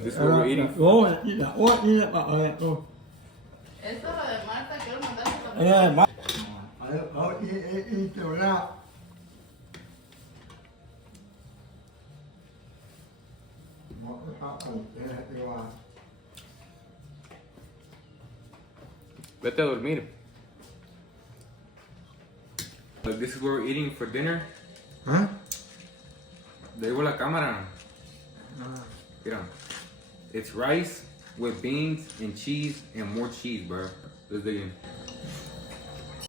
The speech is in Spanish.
This is what we're eating. Esto es lo de Marta, que lo mandaste también. Vete a dormir. Like, this is what we're eating for dinner. ¿Ah? Le digo la cámara. Mira. It's rice with beans and cheese and more cheese, bro. Let's dig in.